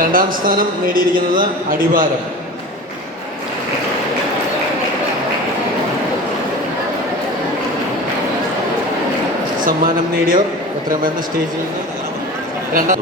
രണ്ടാം സ്ഥാനം നേടിയിരിക്കുന്നത് അടിവാരം. സമ്മാനം നേടിയവർ എത്രയും പേരുന്ന സ്റ്റേജിൽ നിന്ന് രണ്ടാം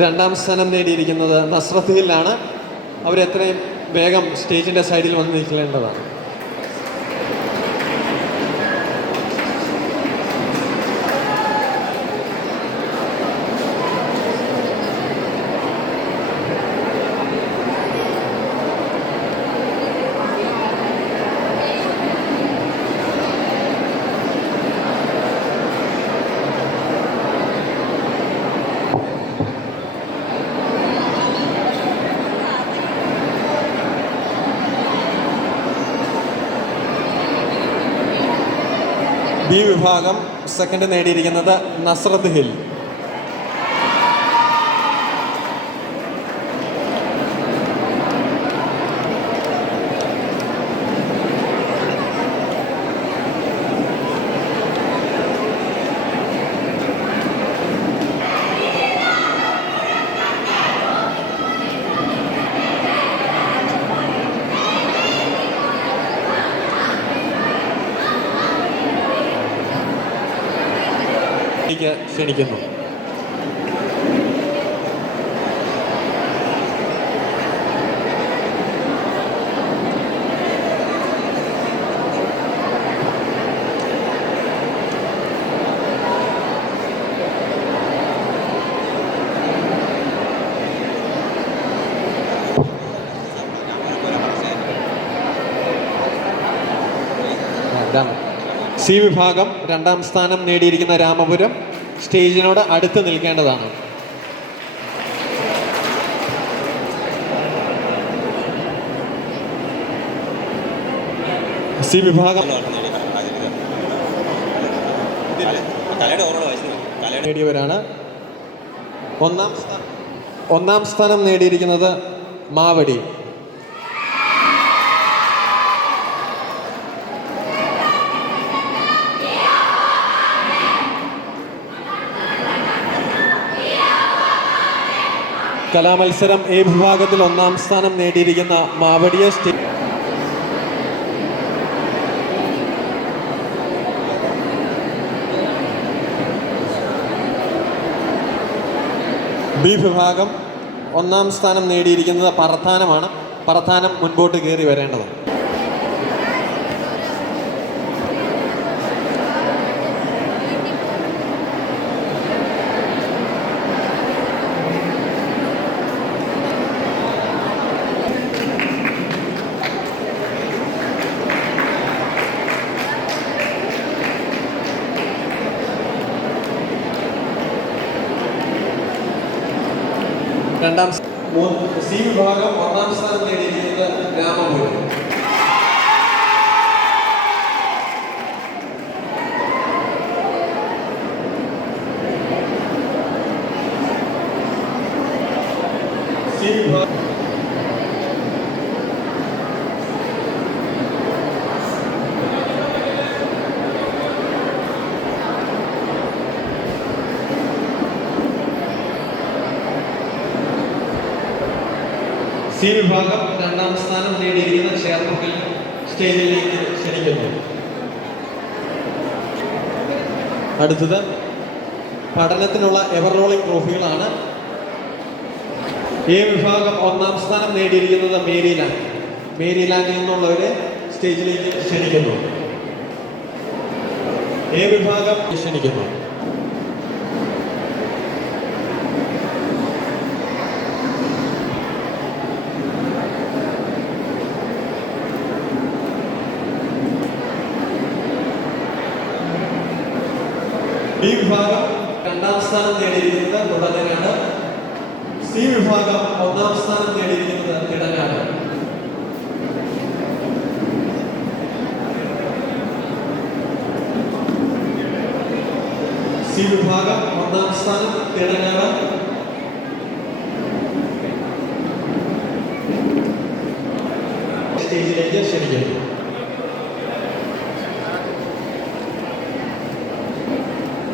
രണ്ടാം സ്ഥാനം നേടിയിരിക്കുന്നത് നസ്രത്ത് ഹില്ലാണ് അവരെത്രയും വേഗം സ്റ്റേജിന്റെ സൈഡിൽ വന്ന് നിൽക്കേണ്ടതാണ് ബി വിഭാഗം സെക്കൻഡ് നേടിയിരിക്കുന്നത് നസ്രത്ത് ഹിൽ. ലേക്ക് ക്ഷണിക്കുന്നു. സി വിഭാഗം രണ്ടാം സ്ഥാനം നേടിയിരിക്കുന്ന രാമപുരം. സ്റ്റേജിനോട് അടുത്ത് നിൽക്കേണ്ടതാണ്. സി വിഭാഗം നേടിയവരാണ്. ഒന്നാം ഒന്നാം സ്ഥാനം നേടിയിരിക്കുന്നത് മാവടി. കലാമത്സരം എ വിഭാഗത്തിൽ ഒന്നാം സ്ഥാനം നേടിയിരിക്കുന്ന മാവടിയ സ്റ്റേ ബി വിഭാഗം ഒന്നാം സ്ഥാനം നേടിയിരിക്കുന്നത് പറത്താനമാണ് പറത്താനം മുൻപോട്ട് കയറി വരേണ്ടത് രണ്ടാം സ്- വിഭാഗം ഒന്നാം സ്ഥാനം നേടിയിരിക്കുന്നത് രാമപുരം സി വിഭാഗം സി വിഭാഗം രണ്ടാം സ്ഥാനം നേടിയിരിക്കുന്ന ചെയർമുക്കിൽ സ്റ്റേജിലേക്ക് ക്ഷണിക്കുന്നു. അടുത്തത് പഠനത്തിനുള്ള എവർ റോളിംഗ് ട്രോഫികളാണ് എ വിഭാഗം ഒന്നാം സ്ഥാനം നേടിയിരിക്കുന്നത് മേരിലാൻഡ്. മേരിലാൻഡിൽ നിന്നുള്ളവരെ സ്റ്റേജിലേക്ക് ക്ഷണിക്കുന്നു. എ വിഭാഗം ക്ഷണിക്കുന്നു ബി വിഭാഗം രണ്ടാം സ്ഥാനം നേടിയിരിക്കുന്നത് തുടങ്ങനാണ് സി വിഭാഗം ഒന്നാം സ്ഥാനം നേടിയിരിക്കുന്നത് തിടനാണ് സി വിഭാഗം ഒന്നാം സ്ഥാനം തിടനാണ് സ്റ്റേജിലേക്ക് ക്ഷണിക്കുന്നു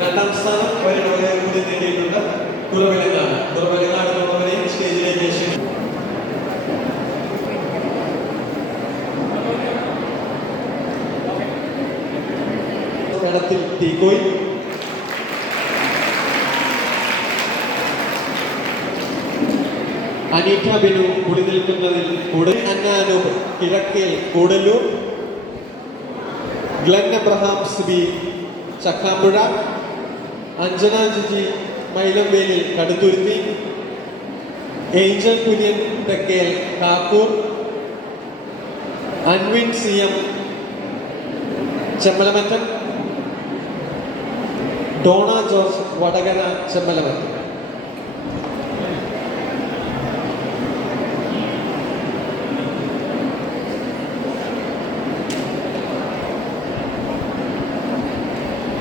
രണ്ടാം സ്ഥാനം ഒരു ലോകം കൂടി നേടിയിട്ടുണ്ട് കുറവിലങ്ങാണ് കുറവിലങ്ങാട് എന്നുള്ളവരെയും സ്റ്റേജിലേക്ക് ക്ഷണിക്കുന്നു ഇടത്തിൽ തീക്കോയി അനീറ്റ ബിനു കുടി. നിൽക്കുന്നതിൽ Annanoor Kizhakkel Koodalloor. Glen Abraham സ്ബി Chakkampuzha. Anjana Giji Mylamvelil Kaduthuruthy Angel Kurian Thekkel Kakkoor Anvin C M Chemmalamattan Dona George Vadakara Chemmalamattan.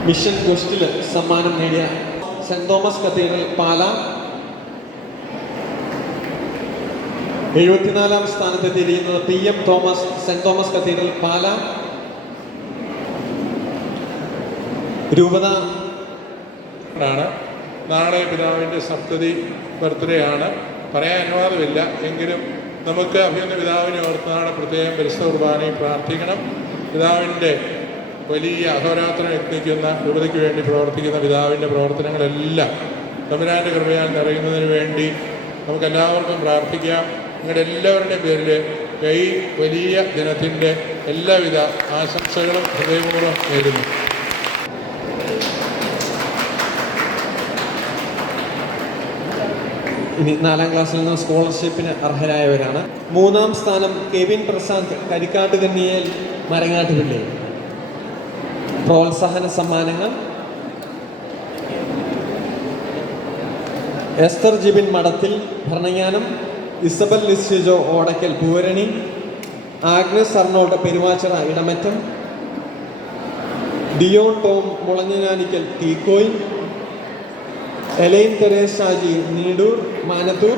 Mission ഗോസ്റ്റിൽ സമ്മാനം നേടിയ സെന്റ് തോമസ് കത്തീഡ്രൽ പാല എഴുപത്തിനാലാം സ്ഥാനത്തെത്തിയിരിക്കുന്നത് P M Thomas saint Thomas cathedral Pala. രൂപത ആണ്. നാളെ പിതാവിന്റെ സപ്തതി ബർത്ത്ഡേ ആണ്. പറയാൻ അനുവാദമില്ല. എങ്കിലും നമുക്ക് അഭിനന്ദ പിതാവിനെ ഓർത്ത് നാളെ പ്രത്യേകം പരിസ്ഥ കുർബാനയും പ്രാർത്ഥിക്കണം. പിതാവിന്റെ വലിയ അഹോരാത്രം എത്തിക്കുന്ന രൂപതയ്ക്ക് വേണ്ടി പ്രവർത്തിക്കുന്ന പിതാവിന്റെ പ്രവർത്തനങ്ങളെല്ലാം തമ്പുരാന്റെ കൃപയാൽ നിറയുന്നതിന് വേണ്ടി നമുക്കെല്ലാവർക്കും പ്രാർത്ഥിക്കാം. നിങ്ങളുടെ എല്ലാവരുടെയും പേരിൽ ഈ വലിയ ദിനത്തിന്റെ എല്ലാവിധ ആശംസകളും ഹൃദയപൂർവം നേരുന്നു. ഇനി നാലാം ക്ലാസ്സിൽ നിന്ന് സ്കോളർഷിപ്പിന് അർഹരായവരാണ്. മൂന്നാം സ്ഥാനം കെവിൻ പ്രശാന്ത് കരിക്കാട്ട് കന്നിയേൽ മരങ്ങാട്ടുപിള്ളി. പ്രോത്സാഹന സമ്മാനങ്ങൾ. Esther Jibin Madathil Bharananganam Isabel Listijo Odakkal Poorani Agnes Arnott Perumachira Edamattam Dion Tom Mulanjananikkal Theekoy Elaine Therese Shaji Neetoor Manathoor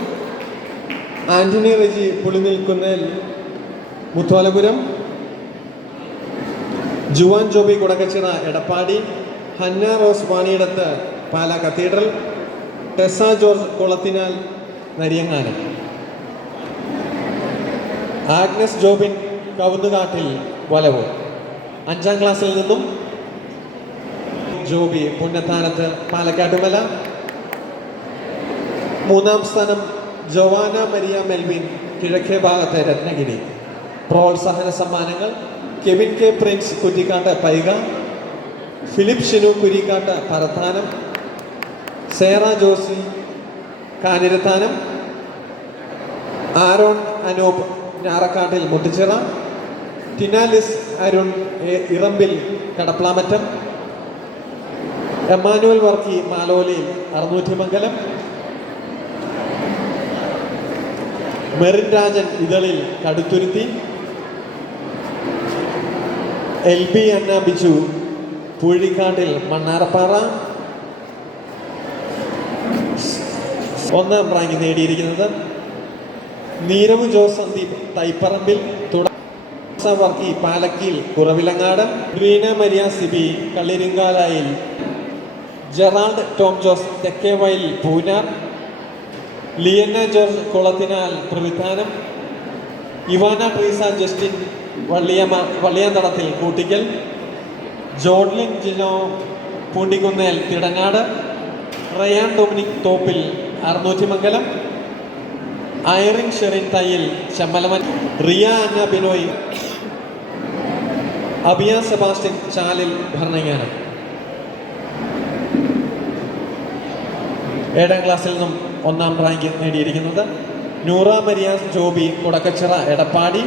Antony Reji Pulinilkunnel Mutholapuram Juan Joby Kudakkachira Edappady Hanna Rose Vaniyidathu Pala cathedral Tessa George Kulathinal Nariyanganam. Agnes Jobin Kavunnukattil Valavu അഞ്ചാം ക്ലാസ്സിൽ നിന്നും ജോബി പുന്നത്താനത്ത് പാലക്കാട്ടുമല. മൂന്നാം സ്ഥാനം ജവാന Maria Melvin കിഴക്കേ ഭാഗത്തെ രത്നഗിരി. പ്രോത്സാഹന സമ്മാനങ്ങൾ Kevin K Prince Kuttikkattu Paika Philip Shinu Kurikkattu Parathanam Sera Josy Kanirathanam Aaron Anoop Njarakkattil Muttichira Tinalis Arun Irambil Kadaplamattom Emmanuel Varkey Malooliyil Arunnoottimangalam Merin Rajan Ithalil Kaduthuruthy L B Anna Biju Poozhikkattil Mannarappara ഒന്നാം rank നേടിയിരിക്കുന്നത് Neerav Jose Sandeep Thaiparambil Thuda Varkey Palakkil Kuravilangad. Greena Maria Siby Kallirinkalayil. Gerald Tom Jose Thekkevayal Poonar. Liyanna George Kulathinal Pravithanam. Ivana Treesa Justin Valliyamma Valliyanthadathil Koottickal. Jodlin Gino Poondikunnel Thidanad. Ryan Dominic Thoppil Arunnoottimangalam Irene Sherin Thayyil Chemmalaman. Riya Anna Binoy Abiya Sebastian Chalil Bharananganam. ഏഴാം ക്ലാസ്സിൽ നിന്നും ഒന്നാം rank നേടിയിരിക്കുന്നത് Noora Maria's Joby Kudakkachira Edappady.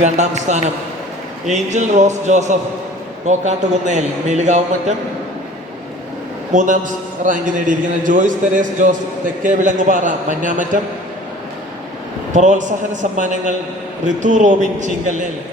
രണ്ടാം സ്ഥാനം Angel Rose Joseph Kokkattukunnel Melukavumattom മൂന്നാം rank നേടിയിരിക്കുന്നത് Joyce Therese Jose തെക്കേ വിലങ്ങുപാറ മഞ്ഞാമറ്റം. പ്രോത്സാഹന സമ്മാനങ്ങൾ ഋതു റോബിൻ ചിങ്കല്ലേൽ.